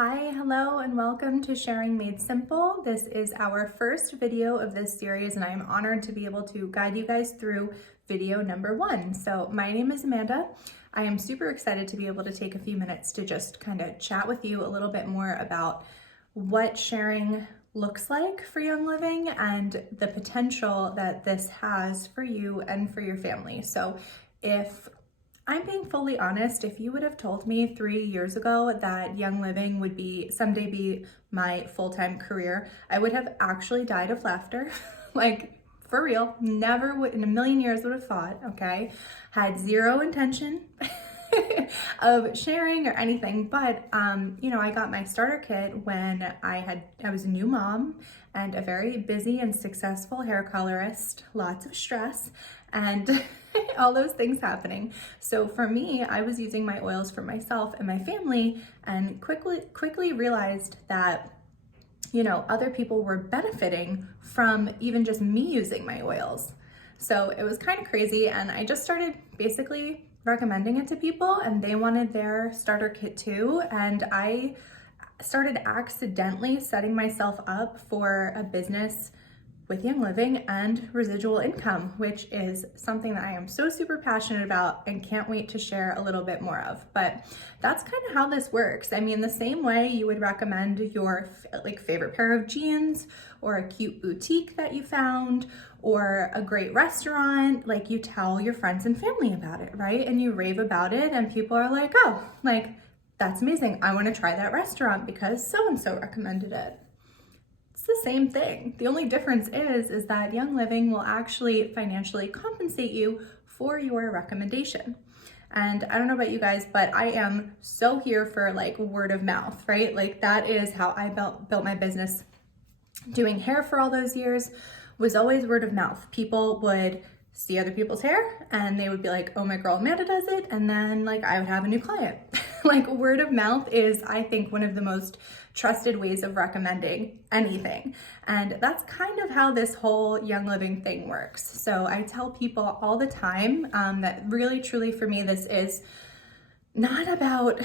Hi, hello, and welcome to Sharing Made Simple. This is our first video of this series, and I am honored to be able to guide you guys through video number 1. So my name is Amanda. I am super excited to be able to take a few minutes to just kind of chat with you a little bit more about what sharing looks like for Young Living and the potential that this has for you and for your family. So if I'm being fully honest, if you would have told me 3 years ago that Young Living would someday be my full-time career, I would have actually died of laughter. Like, for real, never would in a million years would have thought, okay? Had zero intention of sharing or anything, but I got my starter kit when I was a new mom and a very busy and successful hair colorist, lots of stress and all those things happening. So for me, I was using my oils for myself and my family and quickly realized that other people were benefiting from even just me using my oils. So it was kind of crazy, and I just started basically recommending it to people, and they wanted their starter kit too. And I started accidentally setting myself up for a business with Young Living and residual income, which is something that I am so super passionate about and can't wait to share a little bit more of. But that's kind of how this works. I mean, the same way you would recommend your favorite pair of jeans or a cute boutique that you found or a great restaurant, like you tell your friends and family about it, right? And you rave about it and people are like, oh, like, that's amazing. I want to try that restaurant because so-and-so recommended it. It's the same thing. The only difference is that Young Living will actually financially compensate you for your recommendation. And I don't know about you guys, but I am so here for like word of mouth, right? Like that is how I built my business. Doing hair for all those years was always word of mouth. People would see other people's hair and they would be like, oh, my girl Amanda does it. And then like I would have a new client. Like word of mouth is, I think, one of the most trusted ways of recommending anything. And that's kind of how this whole Young Living thing works. So I tell people all the time that really, truly for me, this is not about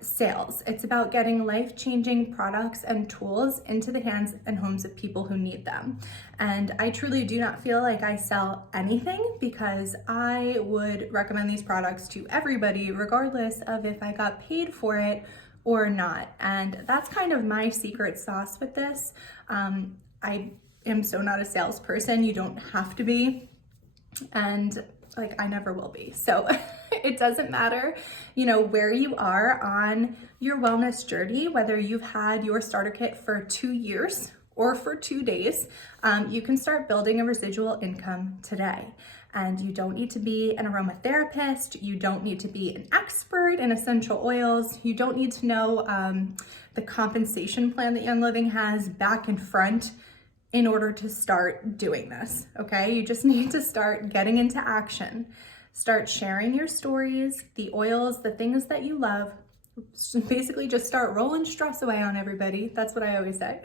sales. It's about getting life-changing products and tools into the hands and homes of people who need them. And I truly do not feel like I sell anything because I would recommend these products to everybody regardless of if I got paid for it or not. And that's kind of my secret sauce with this. I am so not a salesperson. You don't have to be. And like I never will be. So it doesn't matter, where you are on your wellness journey, whether you've had your starter kit for 2 years or for 2 days, you can start building a residual income today. And you don't need to be an aromatherapist. You don't need to be an expert in essential oils. You don't need to know the compensation plan that Young Living has back and front in order to start doing this, okay? You just need to start getting into action. Start sharing your stories, the oils, the things that you love. Basically just start rolling stress away on everybody. That's what I always say.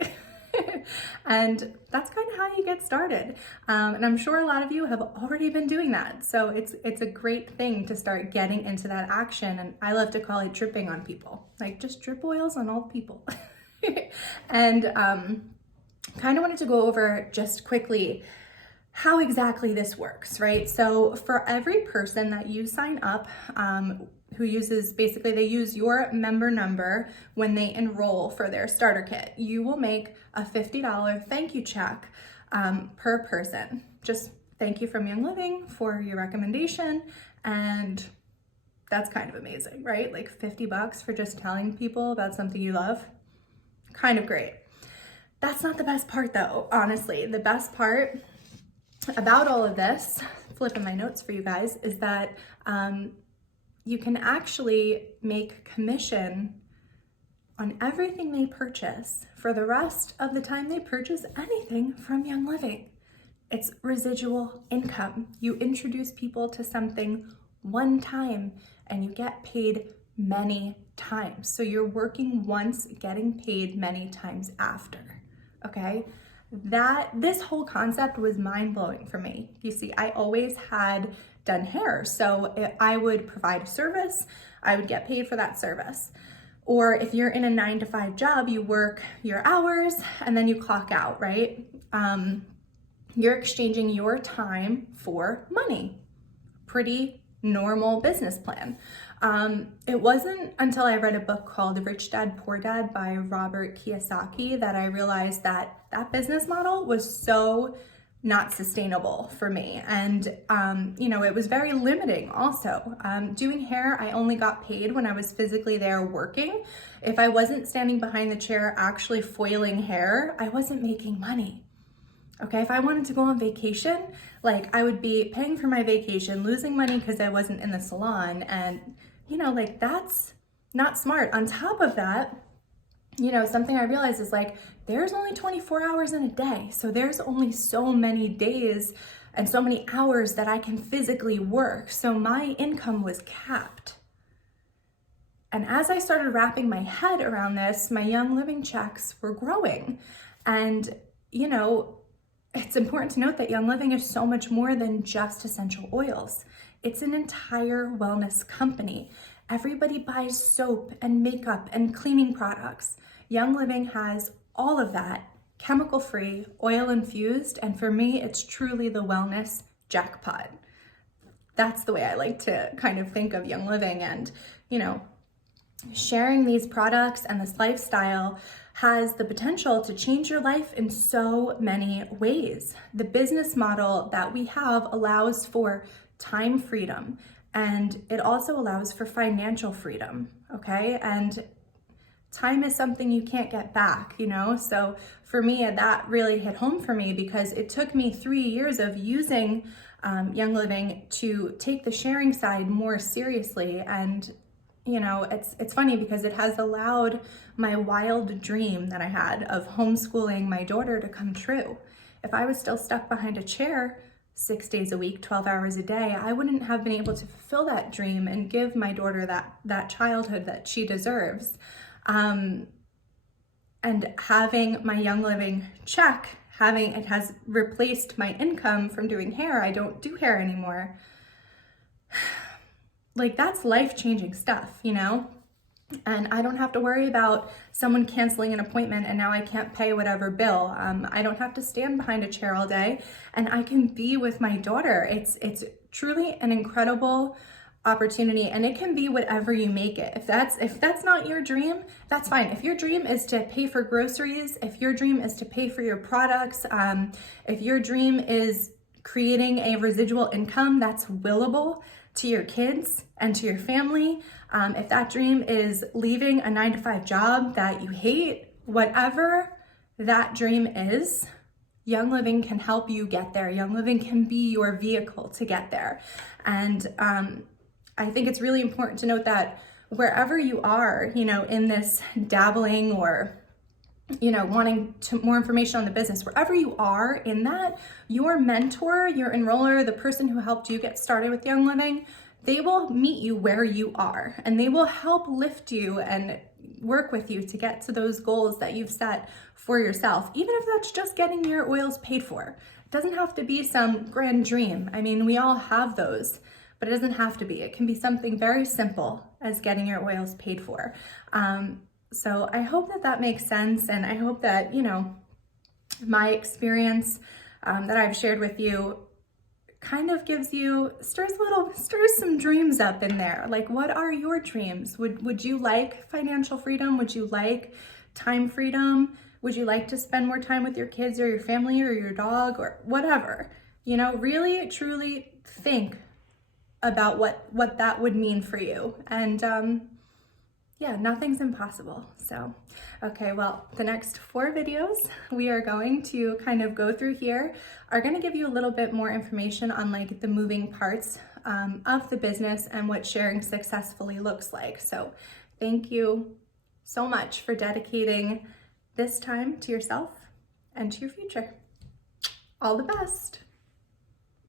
And that's kind of how you get started. And I'm sure a lot of you have already been doing that. So it's a great thing to start getting into that action. And I love to call it dripping on people. Like just drip oils on all people. And kind of wanted to go over just quickly how exactly this works, right? So for every person that you sign up, who they use your member number when they enroll for their starter kit, you will make a $50 thank you check per person. Just thank you from Young Living for your recommendation. And that's kind of amazing, right? Like $50 for just telling people about something you love. Kind of great. That's not the best part though, honestly. The best part about all of this, flipping my notes for you guys, is that you can actually make commission on everything they purchase for the rest of the time they purchase anything from Young Living. It's residual income. You introduce people to something one time and you get paid many times. So you're working once, getting paid many times after. Okay, this whole concept was mind-blowing for me. You see, I always had done hair, so I would provide a service, I would get paid for that service. Or if you're in a 9-to-5 job, you work your hours and then you clock out, right? You're exchanging your time for money. Pretty normal business plan. It wasn't until I read a book called Rich Dad, Poor Dad by Robert Kiyosaki that I realized that that business model was so not sustainable for me. And, it was very limiting also. Doing hair, I only got paid when I was physically there working. If I wasn't standing behind the chair actually foiling hair, I wasn't making money. Okay, if I wanted to go on vacation, like I would be paying for my vacation, losing money because I wasn't in the salon. And, that's not smart. On top of that, something I realized is like, there's only 24 hours in a day. So there's only so many days and so many hours that I can physically work. So my income was capped. And as I started wrapping my head around this, my Young Living checks were growing. And, it's important to note that Young Living is so much more than just essential oils. It's an entire wellness company. Everybody buys soap and makeup and cleaning products. Young Living has all of that, chemical-free, oil-infused, and for me, it's truly the wellness jackpot. That's the way I like to kind of think of Young Living. And, sharing these products and this lifestyle has the potential to change your life in so many ways. The business model that we have allows for time freedom, and it also allows for financial freedom, okay? And time is something you can't get back, So for me, that really hit home for me because it took me 3 years of using Young Living to take the sharing side more seriously. And it's funny because it has allowed my wild dream that I had of homeschooling my daughter to come true. If I was still stuck behind a chair 6 days a week, 12 hours a day, I wouldn't have been able to fulfill that dream and give my daughter that childhood that she deserves. And having my Young Living check, it has replaced my income from doing hair. I don't do hair anymore. Like, that's life-changing stuff, And I don't have to worry about someone canceling an appointment and now I can't pay whatever bill. I don't have to stand behind a chair all day and I can be with my daughter. It's truly an incredible opportunity, and it can be whatever you make it. If that's not your dream, that's fine. If your dream is to pay for groceries, if your dream is to pay for your products, if your dream is creating a residual income that's willable to your kids and to your family, if that dream is leaving a 9-to-5 job that you hate, whatever that dream is, Young Living can help you get there. Young Living can be your vehicle to get there. And I think it's really important to note that wherever you are, in this dabbling or wanting more information on the business, wherever you are in that, your mentor, your enroller, the person who helped you get started with Young Living, they will meet you where you are and they will help lift you and work with you to get to those goals that you've set for yourself, even if that's just getting your oils paid for. It doesn't have to be some grand dream. I mean, we all have those, but it doesn't have to be. It can be something very simple as getting your oils paid for. So I hope that makes sense. And I hope that, my experience that I've shared with you kind of stirs some dreams up in there. Like, what are your dreams? Would you like financial freedom? Would you like time freedom? Would you like to spend more time with your kids or your family or your dog or whatever? Really, truly think about what that would mean for you. And nothing's impossible. So, okay, well, the next 4 videos we are going to kind of go through here are going to give you a little bit more information on like the moving parts of the business and what sharing successfully looks like. So thank you so much for dedicating this time to yourself and to your future. All the best.